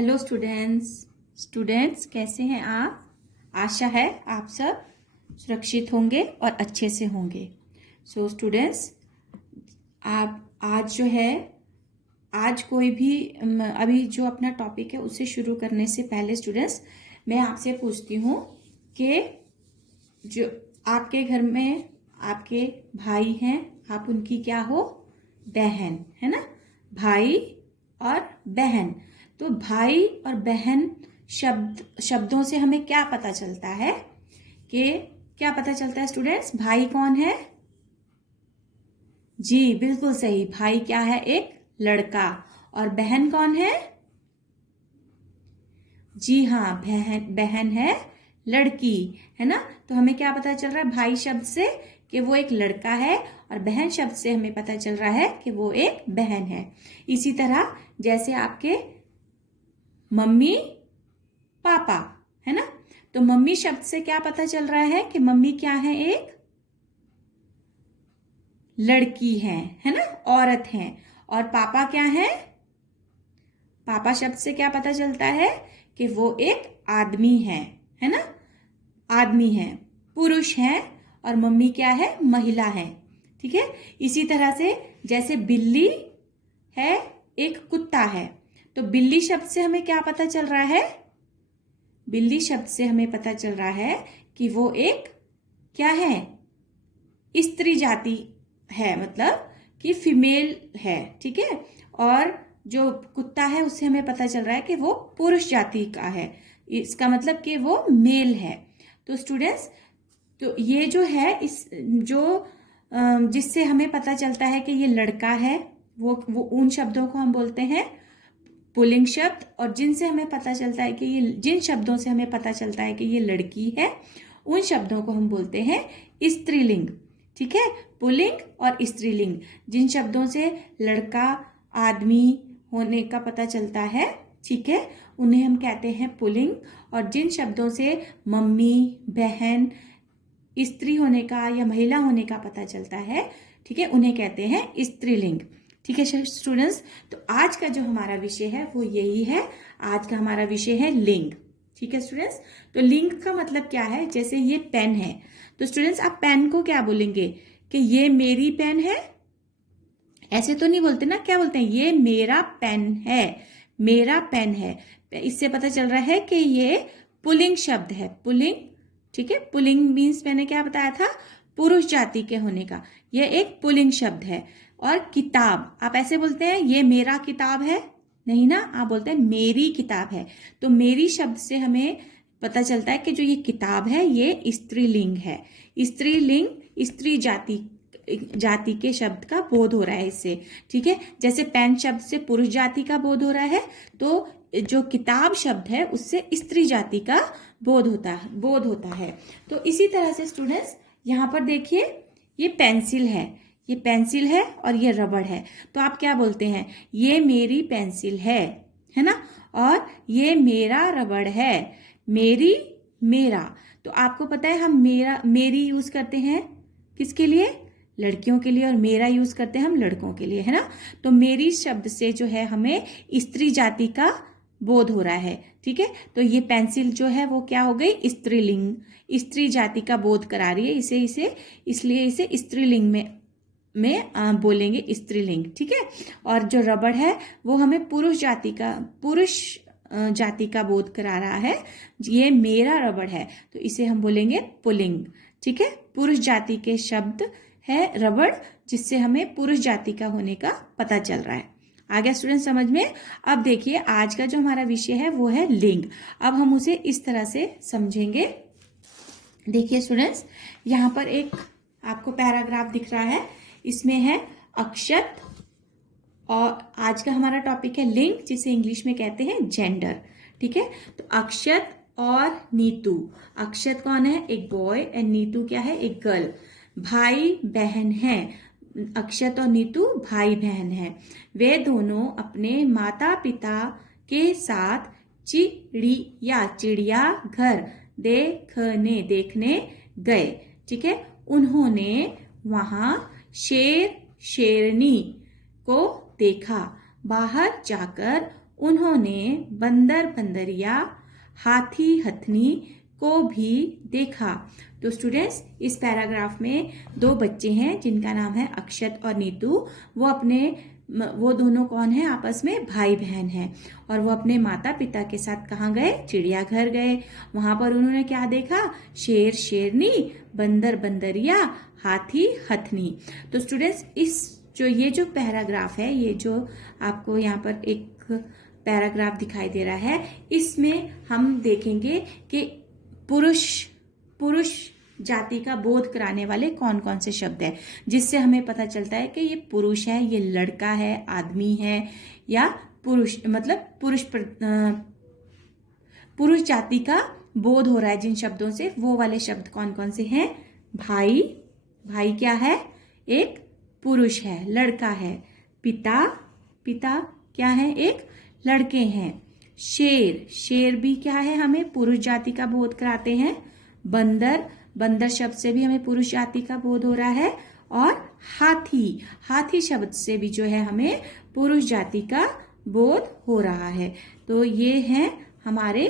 Hello students कैसे हैं आप। आशा है आप सब सुरक्षित होंगे और अच्छे से होंगे। सो स्टूडेंट्स, आप आज जो है आज कोई भी अभी जो अपना टॉपिक है उसे शुरू करने से पहले स्टूडेंट्स मैं आपसे पूछती हूँ कि जो आपके घर में आपके भाई हैं, आप उनकी क्या हो, बहन है ना। भाई और बहन, तो भाई और बहन शब्दों से हमें क्या पता चलता है कि क्या पता चलता है स्टूडेंट्स। भाई कौन है? जी बिल्कुल सही, भाई क्या है? एक लड़का। और बहन कौन है? जी हाँ, बहन है लड़की, है ना। तो हमें क्या पता चल रहा है भाई शब्द से कि वो एक लड़का है, और बहन शब्द से हमें पता चल रहा है कि वो एक बहन है। इसी तरह जैसे आपके मम्मी पापा, है ना, तो मम्मी शब्द से क्या पता चल रहा है कि मम्मी क्या है? एक लड़की है ना, औरत है। और पापा क्या है? पापा शब्द से क्या पता चलता है कि वो एक आदमी है ना, आदमी है, पुरुष है। और मम्मी क्या है? महिला है। ठीक है। इसी तरह से जैसे बिल्ली है, एक कुत्ता है, तो बिल्ली शब्द से हमें क्या पता चल रहा है? बिल्ली शब्द से हमें पता चल रहा है कि वो एक क्या है? स्त्री जाति है, मतलब कि फीमेल है। ठीक है। और जो कुत्ता है उससे हमें पता चल रहा है कि वो पुरुष जाति का है, इसका मतलब कि वो मेल है। तो स्टूडेंट्स, तो ये जो है इस जो जिससे हमें पता चलता है कि ये लड़का है, वो उन शब्दों को हम बोलते हैं पुल्लिंग शब्द। और जिनसे हमें पता चलता है कि ये जिन शब्दों से हमें पता चलता है कि ये लड़की है, उन शब्दों को हम बोलते हैं स्त्रीलिंग। ठीक है। पुल्लिंग और स्त्रीलिंग, जिन शब्दों से लड़का आदमी होने का पता चलता है, ठीक है, उन्हें हम कहते हैं पुल्लिंग। और जिन शब्दों से मम्मी, बहन, स्त्री होने का या महिला होने का पता चलता है, ठीक है, उन्हें कहते हैं स्त्रीलिंग। ठीक है स्टूडेंट्स, तो आज का जो हमारा विषय है वो यही है। आज का हमारा विषय है लिंग। ठीक है स्टूडेंट्स, तो लिंग का मतलब क्या है? जैसे ये पेन है, तो स्टूडेंट्स आप पेन को क्या बोलेंगे कि ये मेरी पेन है? ऐसे तो नहीं बोलते ना, क्या बोलते हैं? ये मेरा पेन है, मेरा पेन है। इससे पता चल रहा है कि ये पुल्लिंग शब्द है, पुल्लिंग। ठीक है, पुल्लिंग मीन्स मैंने क्या बताया था? पुरुष जाति के होने का। यह एक पुल्लिंग शब्द है। और किताब, आप ऐसे बोलते हैं ये मेरा किताब है? नहीं ना, आप बोलते हैं मेरी किताब है। तो मेरी शब्द से हमें पता चलता है कि जो ये किताब है ये स्त्रीलिंग है। स्त्रीलिंग, स्त्री जाति के शब्द का बोध हो रहा है इससे। ठीक है। जैसे पेन शब्द से पुरुष जाति का बोध हो रहा है, तो जो किताब शब्द है उससे स्त्री जाति का बोध होता है। तो इसी तरह से स्टूडेंट्स यहाँ पर देखिए, ये पेंसिल है, ये पेंसिल है और ये रबड़ है। तो आप क्या बोलते हैं? ये मेरी पेंसिल है ना, और ये मेरा रबड़ है। मेरी, मेरा। तो आपको पता है हम मेरी यूज करते हैं किसके लिए? लड़कियों के लिए। और मेरा यूज करते हैं हम लड़कों के लिए, है ना। तो मेरी शब्द से जो है हमें स्त्री जाति का बोध हो रहा है। ठीक है। तो ये पेंसिल जो है वो क्या हो गई? स्त्रीलिंग, स्त्री जाति का बोध करा रही है इसलिए इसे स्त्रीलिंग में बोलेंगे स्त्रीलिंग। ठीक है। और जो रबड़ है वो हमें पुरुष जाति का बोध करा रहा है। ये मेरा रबड़ है, तो इसे हम बोलेंगे पुल्लिंग। ठीक है। पुरुष जाति के शब्द है रबड़, जिससे हमें पुरुष जाति का होने का पता चल रहा है। आ गया स्टूडेंट समझ में? अब देखिए आज का जो हमारा विषय है वो है लिंग। अब हम उसे इस तरह से समझेंगे। देखिए स्टूडेंट्स, यहाँ पर एक आपको पैराग्राफ दिख रहा है, इसमें है अक्षत, और आज का हमारा टॉपिक है लिंग, जिसे इंग्लिश में कहते हैं जेंडर। ठीक है। तो अक्षत और नीतू, अक्षत कौन है? एक बॉय, एंड नीतू क्या है? एक गर्ल। भाई बहन है, अक्षत और नीतू भाई बहन है। वे दोनों अपने माता पिता के साथ चिड़िया घर देखने गए। ठीक है। उन्होंने वहां शेर शेरनी को देखा। बाहर जाकर उन्होंने बंदर बंदरिया हाथी हथनी को भी देखा। तो स्टूडेंट्स, इस पैराग्राफ में दो बच्चे हैं जिनका नाम है अक्षत और नीतू। वो दोनों कौन है? आपस में भाई बहन हैं। और वो अपने माता पिता के साथ कहाँ गए? चिड़ियाघर गए। वहां पर उन्होंने क्या देखा? शेर शेरनी, बंदर बंदरिया, हाथी हथनी। तो स्टूडेंट्स, ये जो पैराग्राफ है, ये जो आपको यहाँ पर एक पैराग्राफ दिखाई दे रहा है, इसमें हम देखेंगे कि पुरुष जाति का बोध कराने वाले कौन कौन से शब्द हैं, जिससे हमें पता चलता है कि ये पुरुष है, ये लड़का है, आदमी है, या पुरुष मतलब पुरुष जाति का बोध हो रहा है जिन शब्दों से, वो वाले शब्द कौन कौन से हैं? भाई क्या है? एक पुरुष है, लड़का है। पिता क्या है? एक लड़के हैं। शेर भी क्या है? हमें पुरुष जाति का बोध कराते हैं। बंदर शब्द से भी हमें पुरुष जाति का बोध हो रहा है। और हाथी शब्द से भी जो है हमें पुरुष जाति का बोध हो रहा है। तो ये हैं हमारे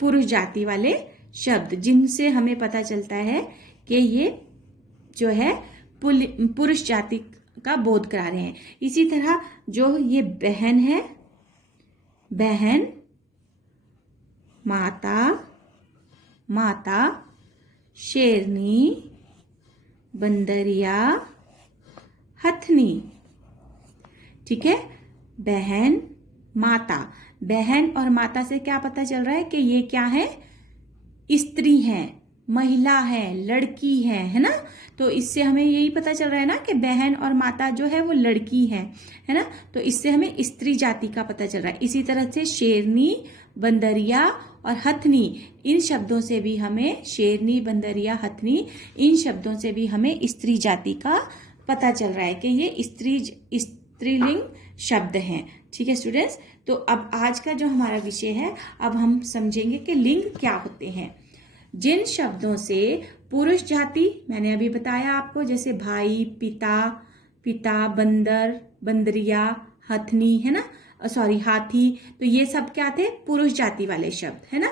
पुरुष जाति वाले शब्द, जिनसे हमें पता चलता है कि ये जो है पुरुष जाति का बोध करा रहे हैं। इसी तरह जो ये बहन है, बहन, माता, शेरनी, बंदरिया, हथनी। ठीक है, बहन और माता से क्या पता चल रहा है कि ये क्या है? स्त्री है, महिला है, लड़की है ना। तो इससे हमें यही पता चल रहा है ना कि बहन और माता जो है वो लड़की है ना। तो इससे हमें स्त्री जाति का पता चल रहा है। इसी तरह से शेरनी, बंदरिया और हथनी, इन शब्दों से भी हमें इन शब्दों से भी हमें स्त्री जाति का पता चल रहा है कि ये स्त्रीलिंग शब्द हैं। ठीक है स्टूडेंट्स, तो अब आज का जो हमारा विषय है, अब हम समझेंगे कि लिंग क्या होते हैं। जिन शब्दों से पुरुष जाति, मैंने अभी बताया आपको, जैसे भाई, पिता, बंदर, बंदरिया, हथनी, है ना, हाथी, तो ये सब क्या थे? पुरुष जाति वाले शब्द, है ना।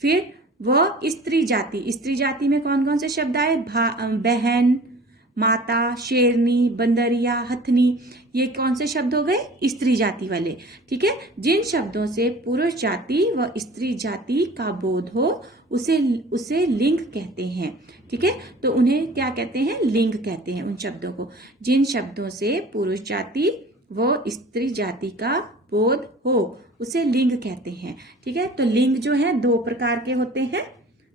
फिर वह स्त्री जाति में कौन कौन से शब्द आए? बहन, माता, शेरनी, बंदरिया, हथनी, ये कौन से शब्द हो गए? स्त्री जाति वाले। ठीक है, जिन शब्दों से पुरुष जाति व स्त्री जाति का बोध हो उसे लिंग कहते हैं। ठीक है, तो उन्हें क्या कहते हैं? लिंग कहते हैं उन शब्दों को। जिन शब्दों से पुरुष जाति व स्त्री जाति का बोध हो उसे लिंग कहते हैं। ठीक है, तो लिंग जो है दो प्रकार के होते हैं।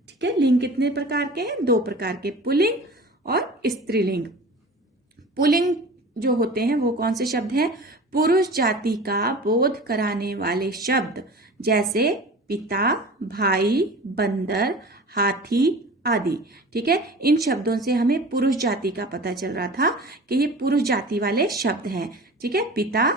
ठीक है, लिंग कितने प्रकार के हैं? दो प्रकार के, पुल्लिंग और स्त्रीलिंग। पुल्लिंग जो होते हैं वो कौन से शब्द हैं? पुरुष जाति का बोध कराने वाले शब्द, जैसे पिता, भाई, बंदर, हाथी आदि। ठीक है, इन शब्दों से हमें पुरुष जाति का पता चल रहा था कि ये पुरुष जाति वाले शब्द हैं। ठीक है, पिता,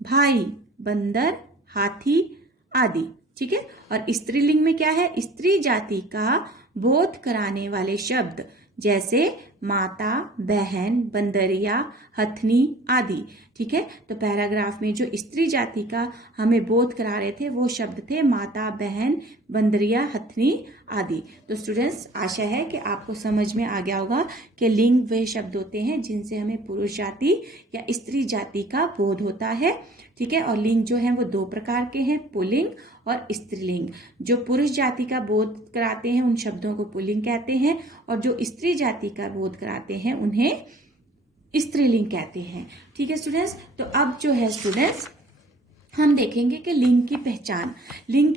भाई, बंदर, हाथी आदि। ठीक है, और स्त्रीलिंग में क्या है? स्त्री जाति का बोध कराने वाले शब्द, जैसे माता, बहन, बंदरिया, हथनी आदि। ठीक है, तो पैराग्राफ में जो स्त्री जाति का हमें बोध करा रहे थे वो शब्द थे माता, बहन, बंदरिया, हथनी आदि। तो स्टूडेंट्स, आशा है कि आपको समझ में आ गया होगा कि लिंग वे शब्द होते हैं जिनसे हमें पुरुष जाति या स्त्री जाति का बोध होता है। ठीक है, और लिंग जो है वो दो प्रकार के हैं, पुल्लिंग और स्त्रीलिंग। जो पुरुष जाति का बोध कराते हैं उन शब्दों को पुल्लिंग कहते हैं, और जो स्त्री जाति का बोध कराते हैं उन्हें स्त्रीलिंग कहते हैं। ठीक है स्टूडेंट्स, तो अब जो है स्टूडेंट्स हम देखेंगे कि लिंग की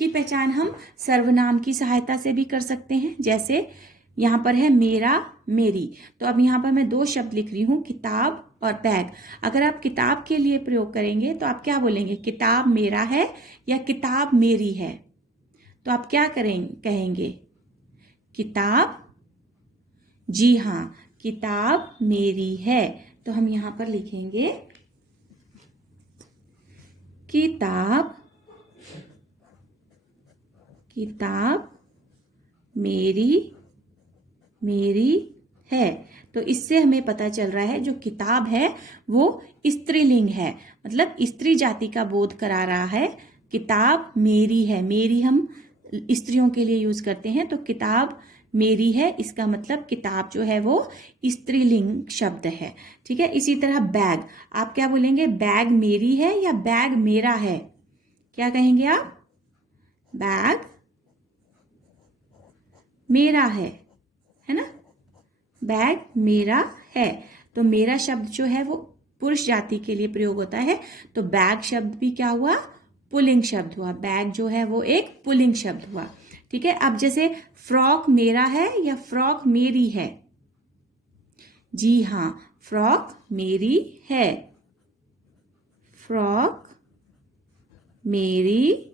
पहचान हम सर्वनाम की सहायता से भी कर सकते हैं। जैसे यहाँ पर है मेरा, मेरी, तो अब यहाँ पर मैं दो शब्द लिख रही हूँ, किताब और बैग। अगर आप किताब के लिए प्रयोग करेंगे तो आप क्या बोलेंगे? किताब मेरा है या किताब मेरी है? तो आप क्या कहेंगे? किताब, जी हाँ, किताब मेरी है। तो हम यहां पर लिखेंगे किताब मेरी है। तो इससे हमें पता चल रहा है जो किताब है वो स्त्रीलिंग है, मतलब स्त्री जाति का बोध करा रहा है। किताब मेरी है, मेरी हम स्त्रियों के लिए यूज करते हैं, तो किताब मेरी है, इसका मतलब किताब जो है वो स्त्रीलिंग शब्द है। ठीक है। इसी तरह बैग, आप क्या बोलेंगे, बैग मेरी है या बैग मेरा है? क्या कहेंगे आप? बैग मेरा है ना? बैग मेरा है। तो मेरा शब्द जो है वो पुरुष जाति के लिए प्रयोग होता है, तो बैग शब्द भी क्या हुआ, पुल्लिंग शब्द हुआ। बैग जो है वो एक पुल्लिंग शब्द हुआ। ठीक है। अब जैसे फ्रॉक मेरा है या फ्रॉक मेरी है? जी हाँ, फ्रॉक मेरी है, फ्रॉक मेरी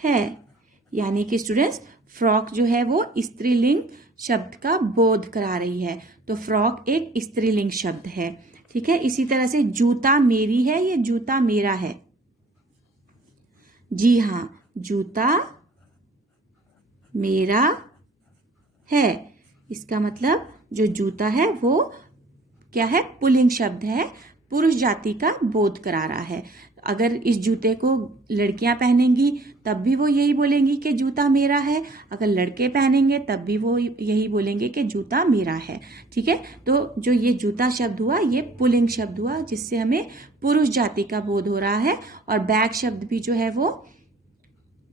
है। यानी कि स्टूडेंट्स, फ्रॉक जो है वो स्त्रीलिंग शब्द का बोध करा रही है, तो फ्रॉक एक स्त्रीलिंग शब्द है। ठीक है। इसी तरह से जूता मेरी है या जूता मेरा है? जी हाँ, जूता मेरा है। इसका मतलब जो जूता है वो क्या है, पुल्लिंग शब्द है, पुरुष जाति का बोध करा रहा है। अगर इस जूते को लड़कियां पहनेंगी तब भी वो यही बोलेंगी कि जूता मेरा है, अगर लड़के पहनेंगे तब भी वो यही बोलेंगे कि जूता मेरा है। ठीक है। तो जो ये जूता शब्द हुआ ये पुल्लिंग शब्द हुआ, जिससे हमें पुरुष जाति का बोध हो रहा है। और बैग शब्द भी जो है वो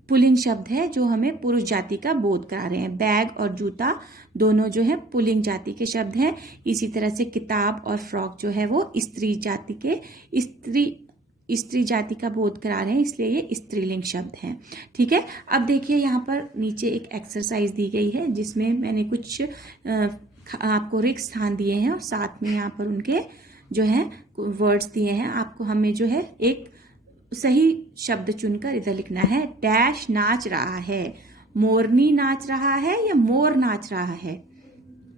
पुल्लिंग शब्द है, जो हमें पुरुष जाति का बोध करा रहे हैं। बैग और जूता दोनों जो है पुल्लिंग जाति के शब्द हैं। इसी तरह से किताब और फ्रॉक जो है वो स्त्री जाति का बोध करा रहे हैं, इसलिए ये स्त्रीलिंग शब्द हैं। ठीक है। अब देखिए यहाँ पर नीचे एक एक्सरसाइज दी गई है, जिसमें मैंने कुछ आपको रिक्त स्थान दिए हैं और साथ में यहाँ पर उनके जो है वर्ड्स दिए हैं। आपको हमें जो है एक सही शब्द चुनकर इधर लिखना है। डैश नाच रहा है, मोरनी नाच रहा है या मोर नाच रहा है?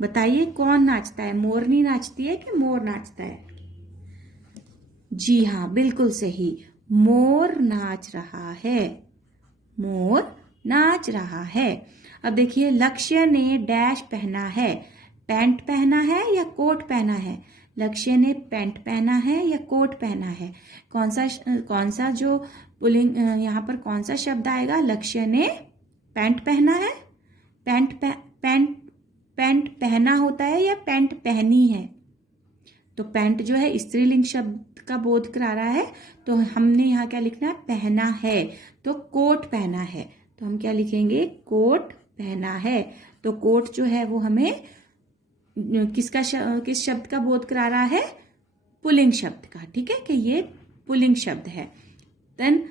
बताइए कौन नाचता है, मोरनी नाचती है कि मोर नाचता है? जी हाँ, बिल्कुल सही, मोर नाच रहा है, मोर नाच रहा है। अब देखिए, लक्ष्य ने डैश पहना है, पैंट पहना है या कोट पहना है? लक्ष्य ने पैंट पहना है या कोट पहना है? कौन सा जो पुल्लिंग यहाँ पर कौन सा शब्द आएगा? लक्ष्य ने पैंट पहना है, पैंट पहना होता है या पैंट पहनी है? तो पैंट जो है स्त्रीलिंग शब्द का बोध करा रहा है, तो हमने यहाँ क्या लिखना है, पहना है। तो कोट पहना है, तो हम क्या लिखेंगे, कोट पहना है। तो कोट जो है वो हमें किस शब्द का बोध करा रहा है? पुल्लिंग शब्द का। ठीक है, कि ये पुल्लिंग शब्द है। देन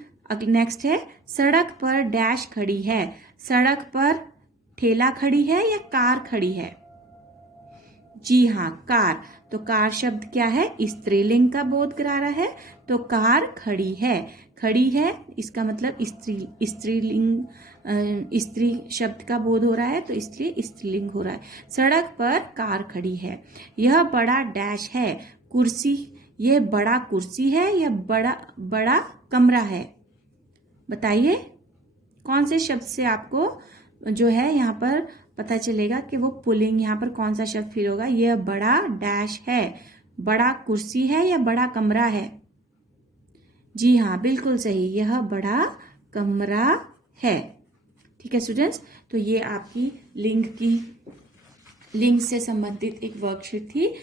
नेक्स्ट है, सड़क पर डैश खड़ी है। सड़क पर ठेला खड़ी है या कार खड़ी है? जी हाँ, कार। तो कार शब्द क्या है, स्त्रीलिंग का बोध करा रहा है, तो कार खड़ी है। खड़ी है इसका मतलब स्त्रीलिंग, स्त्री शब्द का बोध हो रहा है, तो इसलिए स्त्रीलिंग हो रहा है। सड़क पर कार खड़ी है। यह बड़ा डैश है, कुर्सी। यह बड़ा कुर्सी है या बड़ा कमरा है? बताइए कौन से शब्द से आपको जो है यहाँ पर पता चलेगा कि वो पुल्लिंग, यहाँ पर कौन सा शब्द फिर होगा? यह बड़ा डैश है, बड़ा कुर्सी है या बड़ा कमरा है? जी हाँ, बिल्कुल सही, यह बड़ा कमरा है। ठीक है स्टूडेंट्स, तो ये आपकी लिंग से संबंधित एक वर्कशीट थी।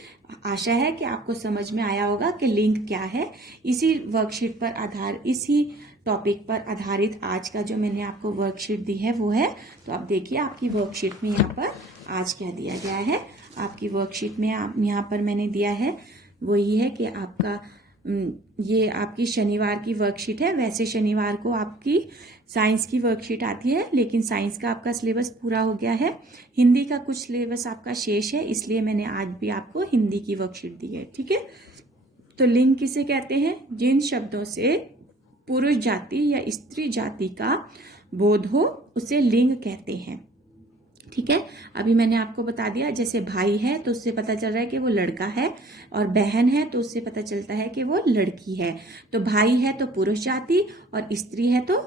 आशा है कि आपको समझ में आया होगा कि लिंग क्या है। इसी वर्कशीट पर इसी टॉपिक पर आधारित आज का जो मैंने आपको वर्कशीट दी है वो है। तो आप देखिए आपकी वर्कशीट में यहाँ पर आज क्या दिया गया है। आपकी वर्कशीट में यहाँ पर मैंने दिया है वो ये है कि आपका ये आपकी शनिवार की वर्कशीट है। वैसे शनिवार को आपकी साइंस की वर्कशीट आती है, लेकिन साइंस का आपका सिलेबस पूरा हो गया है। हिंदी का कुछ सिलेबस आपका शेष है, इसलिए मैंने आज भी आपको हिंदी की वर्कशीट दी है। ठीक है, तो लिंग किसे कहते हैं? जिन शब्दों से पुरुष जाति या स्त्री जाति का बोध हो उसे लिंग कहते हैं। ठीक है, अभी मैंने आपको बता दिया, जैसे भाई है तो उससे पता चल रहा है कि वो लड़का है, और बहन है तो उससे पता चलता है कि वो लड़की है। तो भाई है तो पुरुष जाति और स्त्री है तो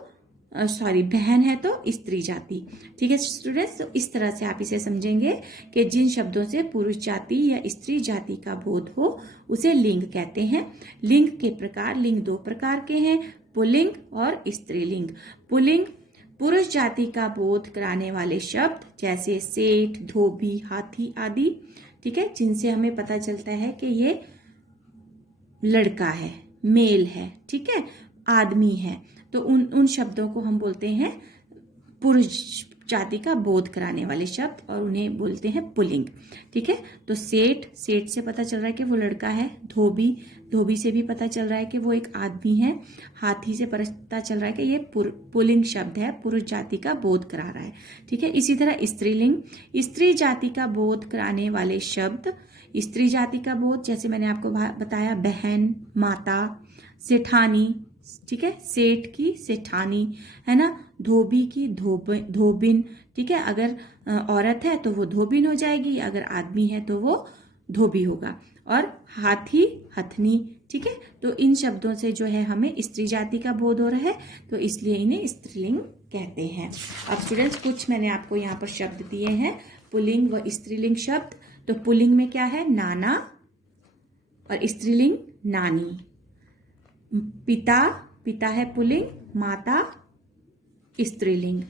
बहन है तो स्त्री जाति। ठीक है स्टूडेंट्स, तो इस तरह से आप इसे समझेंगे कि जिन शब्दों से पुरुष जाति या स्त्री जाति का बोध हो उसे लिंग कहते हैं। लिंग के प्रकार, लिंग दो प्रकार के हैं, पुल्लिंग और स्त्रीलिंग। पुल्लिंग पुरुष जाति का बोध कराने वाले शब्द जैसे सेठ, धोबी, हाथी आदि, ठीक है, जिनसे हमें पता चलता है कि ये लड़का है, मेल है, ठीक है, आदमी है, तो उन शब्दों को हम बोलते हैं पुरुष जाति का बोध कराने वाले शब्द और उन्हें बोलते हैं पुल्लिंग। ठीक है, तो सेठ, सेठ से पता चल रहा है कि वो लड़का है। धोबी, धोबी से भी पता चल रहा है कि वो एक आदमी है। हाथी से पता चल रहा है कि ये पुल्लिंग शब्द है, पुरुष जाति का बोध करा रहा है। ठीक है, इसी तरह स्त्रीलिंग, स्त्री जाति का बोध कराने वाले शब्द, स्त्री जाति का बोध जैसे मैंने आपको बताया, बहन, माता, सेठानी, ठीक है, सेठ की सेठानी, है ना, धोबी की धोबिन, ठीक है, अगर औरत है तो वो धोबिन हो जाएगी, अगर आदमी है तो वो धोबी होगा। और हाथी, हथनी, ठीक है, तो इन शब्दों से जो है हमें स्त्री जाति का बोध हो रहा है, तो इसलिए इन्हें स्त्रीलिंग कहते हैं। अब स्टूडेंट्स कुछ मैंने आपको यहाँ पर शब्द दिए हैं, पुल्लिंग व स्त्रीलिंग शब्द। तो पुल्लिंग में क्या है, नाना, और स्त्रीलिंग नानी। पिता, पिता है पुल्लिंग, माता स्त्रीलिंग।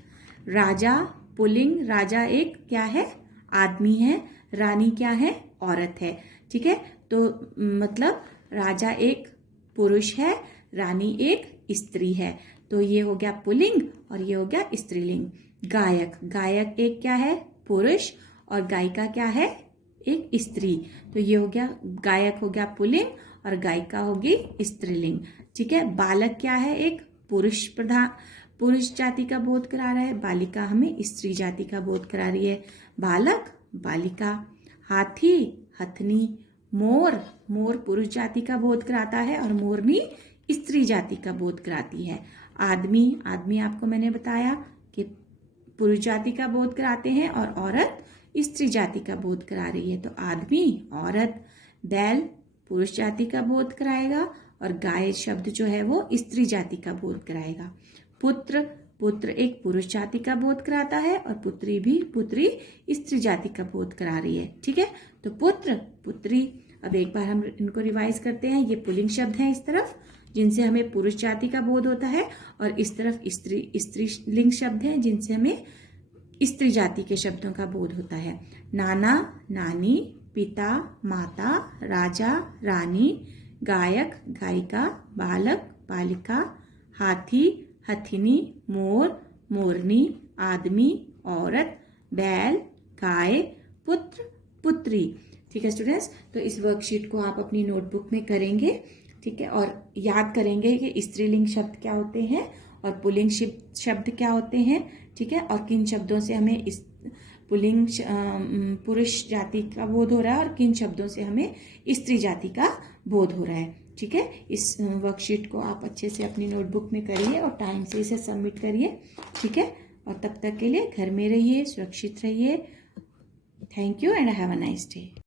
राजा पुल्लिंग, राजा एक क्या है, आदमी है। रानी क्या है, औरत है। ठीक है, तो मतलब राजा एक पुरुष है, रानी एक स्त्री है, तो ये हो गया पुल्लिंग और ये हो गया स्त्रीलिंग। गायक, गायक एक क्या है, पुरुष, और गायिका क्या है, एक स्त्री, तो ये हो गया, गायक हो गया पुल्लिंग और गायिका होगी स्त्रीलिंग। ठीक है, बालक क्या है, एक पुरुष प्रधान, पुरुष जाति का बोध करा रहा है, बालिका हमें स्त्री जाति का बोध करा रही है। बालक, बालिका। हाथी, हथनी। मोर, मोर पुरुष जाति का बोध कराता है और मोरनी स्त्री जाति का बोध कराती है। आदमी, आदमी आपको मैंने बताया कि पुरुष जाति का बोध कराते हैं और औरत स्त्री जाति का बोध करा रही है, तो आदमी, औरत। बैल पुरुष जाति का बोध कराएगा और गाय शब्द जो है वो स्त्री जाति का बोध कराएगा। पुत्र, पुत्र एक पुरुष जाति का बोध कराता है और पुत्री भी, पुत्री स्त्री जाति का बोध करा रही है। ठीक है, तो पुत्र, पुत्री। अब एक बार हम इनको रिवाइज करते हैं। ये पुल्लिंग शब्द हैं इस तरफ, जिनसे हमें पुरुष जाति का बोध होता है, और इस तरफ स्त्रीलिंग शब्द हैं जिनसे हमें स्त्री जाति के शब्दों का बोध होता है। नाना, नानी, पिता, माता, राजा, रानी, गायक, गायिका, बालक, बालिका, हाथी, हथिनी, मोर, मोरनी, आदमी, औरत, बैल, गाय, पुत्र, पुत्री। ठीक है स्टूडेंट्स, तो इस वर्कशीट को आप अपनी नोटबुक में करेंगे। ठीक है, और याद करेंगे कि स्त्रीलिंग शब्द क्या होते हैं और पुल्लिंग शब्द क्या होते हैं। ठीक है, और किन शब्दों से हमें इस पुल्लिंग पुरुष जाति का बोध हो रहा है और किन शब्दों से हमें स्त्री जाति का बोध हो रहा है। ठीक है, इस वर्कशीट को आप अच्छे से अपनी नोटबुक में करिए और टाइम से इसे सबमिट करिए। ठीक है, और तब तक के लिए घर में रहिए, सुरक्षित रहिए। Thank you and have a nice day.